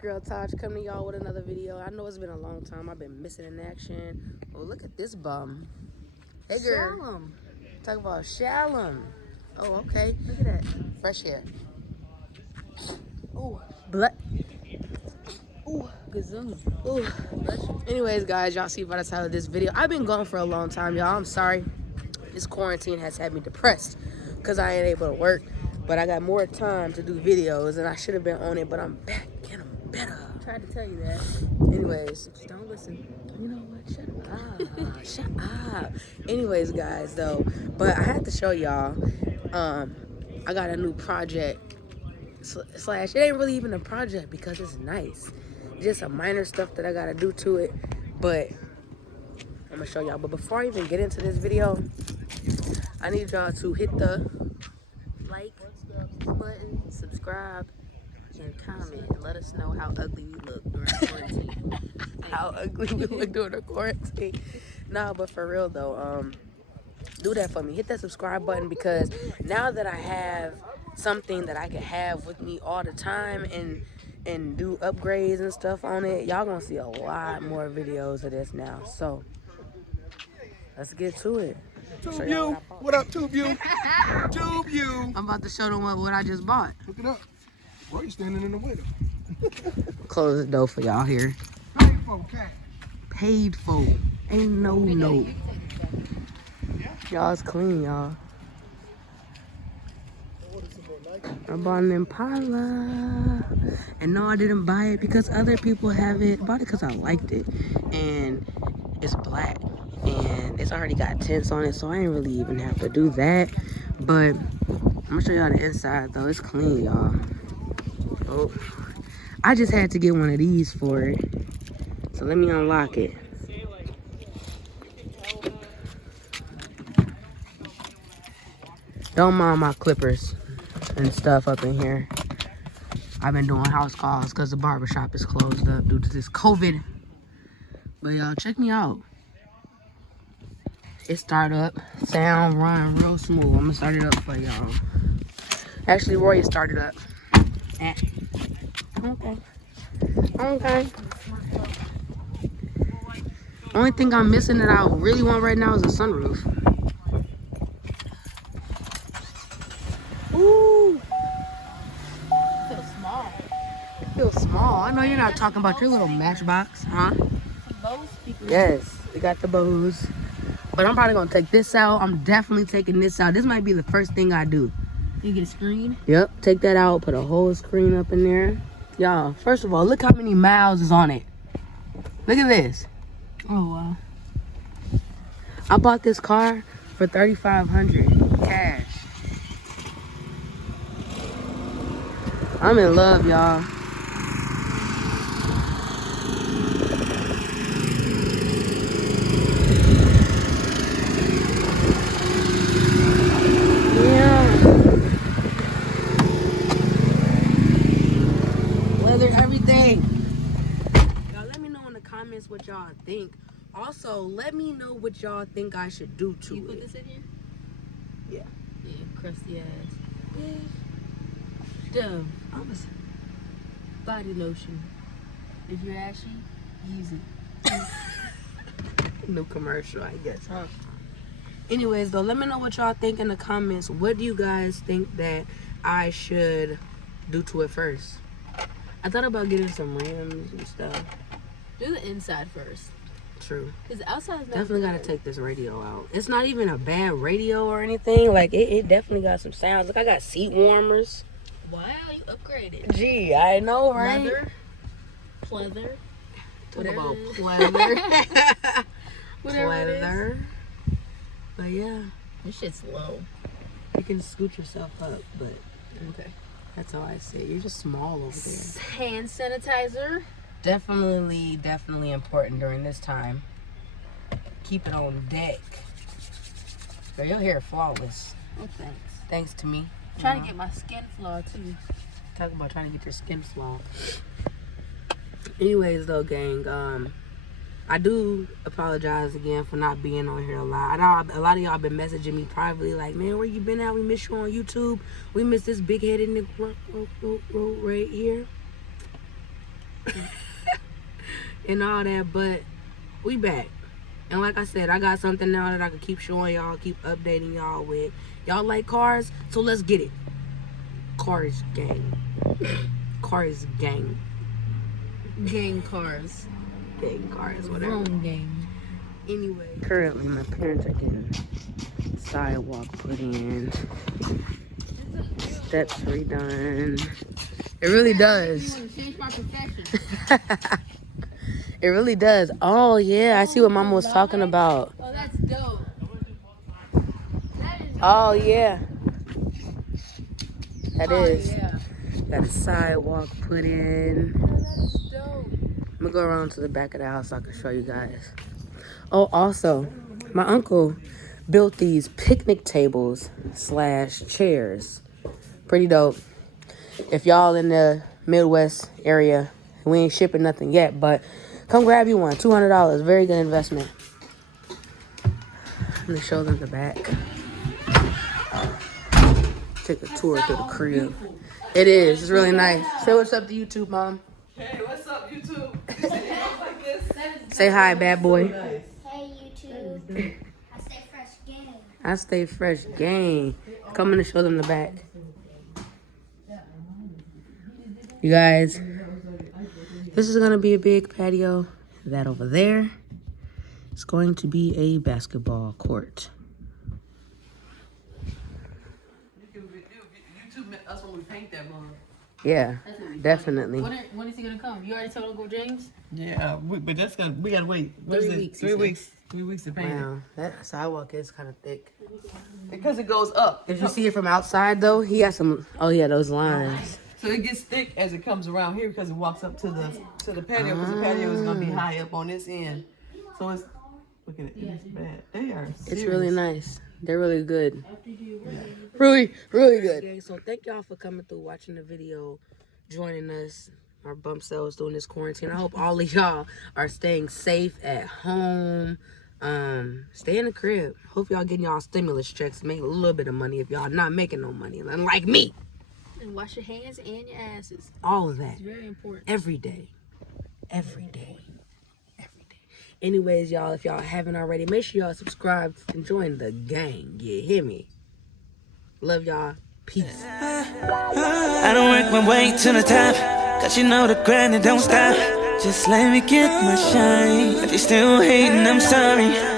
girl Taj coming to y'all with another video. I know it's been a long time. I've been missing in action. Oh, look at this bum. Hey, girl. Shalom. Talk about Shalom. Oh, okay. Look at that. Fresh hair. Ooh, blood. Ooh, gazoon. Ooh. Anyways, guys, y'all see by the title of this video, I've been gone for a long time, y'all. I'm sorry. This quarantine has had me depressed because I ain't able to work. But I got more time to do videos, and I should have been on it, but I'm back and I'm better. I tried to tell you that. Anyways. Just don't listen. You know what? Shut up. Shut up. Anyways, guys, though. But I had to show y'all. I got a new project. Slash, it ain't really even a project because it's nice. Just some minor stuff that I got to do to it. But I'm going to show y'all. But before I even get into this video, I need y'all to hit the like button, subscribe, and comment, and let us know how ugly we look during quarantine. How ugly we look during the quarantine. Nah, but for real though, do that for me. Hit that subscribe button, because now that I have something that I can have with me all the time and do upgrades and stuff on it, y'all gonna see a lot more videos of this now. So let's get to it. Tube you. What up, Tube you? Tube you. I'm about to show them what I just bought. Look it up. Why are you standing in the window? Close the door for y'all here. Paid for cash. Paid for. Ain't no note. Y'all, it's clean, y'all. I bought an Impala. And no, I didn't buy it because other people have it. I bought it because I liked it. And it's black. And it's already got tints on it, so I ain't really even have to do that. But I'm gonna show y'all the inside though. It's clean, y'all. Oh, I just had to get one of these for it. So let me unlock it. Don't mind my clippers and stuff up in here. I've been doing house calls because the barbershop is closed up due to this COVID. But y'all, check me out. It start up, sound, run real smooth. I'm gonna start it up for y'all. Actually, Roy started up. Okay. Okay. Only thing I'm missing that I really want right now is a sunroof. Ooh. It feels small. It feels small. I know you're not talking about your little Matchbox, huh? Some Bose speakers. Yes, we got the Bose. But I'm probably gonna take this out. I'm definitely taking this out. This might be the first thing I do. You get a screen? Yep, take that out, put a whole screen up in there. Y'all, first of all, look how many miles is on it. Look at this. Oh, wow. I bought this car for $3,500 cash. I'm in love, y'all. Everything. Y'all, let me know in the comments what y'all think. Also, let me know what y'all think I should do to You it. put this in here? Yeah. Yeah, crusty ass. Dove. Body lotion. If you're ashy, use it. No commercial, I guess, huh? Anyways, though, let me know what y'all think in the comments. What do you guys think that I should do to it first? I thought about getting some rims and stuff. Do the inside first. True. Because the outside's not Definitely good. gotta take this radio out. It's not even a bad radio or anything. Like, it definitely got some sounds. Look, I got seat warmers. Wow, you upgraded. Gee, I know, right? Leather. Pleather. Talk Whatever about it is. pleather. Whatever it is. Pleather. But yeah, This shit's low. you can scoot yourself up, but Okay. that's how I say it. You're just small over there. Hand sanitizer. Definitely important during this time. Keep it on deck. Girl, your hair flawless. Oh, thanks. Thanks to me. Trying to get my skin flawed too. Talk about trying to get your skin flawed. Anyways, though, gang, I do apologize again for not being on here a lot. I know a lot of y'all been messaging me privately like, man, where you been at? We miss you on YouTube. We miss this big-headed nigga right here. and all that, but we back. And like I said, I got something now that I can keep showing y'all, keep updating y'all with. Y'all like cars? So let's get it. Cars gang. Cars gang. Gang cars. Gang cars, whatever. Wrong gang. Anyway, currently my parents are getting sidewalk put in. Steps redone. It really does. I want to change my profession. It really does. Oh yeah, I see what Mama was talking about. Oh, that's dope. That is Oh yeah. That Oh, is. yeah. Got a sidewalk put in. Oh, that is dope. I'm gonna go around to the back of the house so I can show you guys. Oh, also, my uncle built these picnic tables / chairs. Pretty dope. If y'all in the Midwest area, we ain't shipping nothing yet, but come grab you one. $200. Very good investment. I'm gonna show them the back. Take a tour through the crib. It is. It's really nice. Say what's up to YouTube, Mom. Hey, what's up, YouTube? You see me like this? Say hi, bad boy. Nice. Hey YouTube, I stay fresh gang. I stay fresh gang. Coming to show them the back. You guys, this is going to be a big patio. That over there is going to be a basketball court. YouTube met us when we paint that mug. Yeah, definitely. When is he gonna come? You already told Uncle James? Yeah, but that's gonna. We gotta wait. What is 3 it? weeks, 3 he weeks. 3 weeks to paint Wow, that sidewalk is kind of thick. it because it goes up. If you see it from outside, though, he has some. Oh yeah, those lines. So it gets thick as it comes around here because it walks up to the patio because the patio is gonna be high up on this end. So it's look at it. It's bad. They are. It's really nice. They're really good. Really, really good. Okay, so thank y'all for coming through, watching the video, joining us, our bump cells during this quarantine. I hope all of y'all are staying safe at home. Stay in the crib. Hope y'all getting y'all stimulus checks, make a little bit of money if y'all not making no money, unlike me. And wash your hands and your asses. All of that. It's very important. Every day. Every day. Every day. Anyways, y'all, if y'all haven't already, make sure y'all subscribe and join the gang. You hear me? Love y'all. Peace. I don't work my way to the top, cause you know the grind it don't stop. Just let me get my shine. If you're still hating, I'm sorry.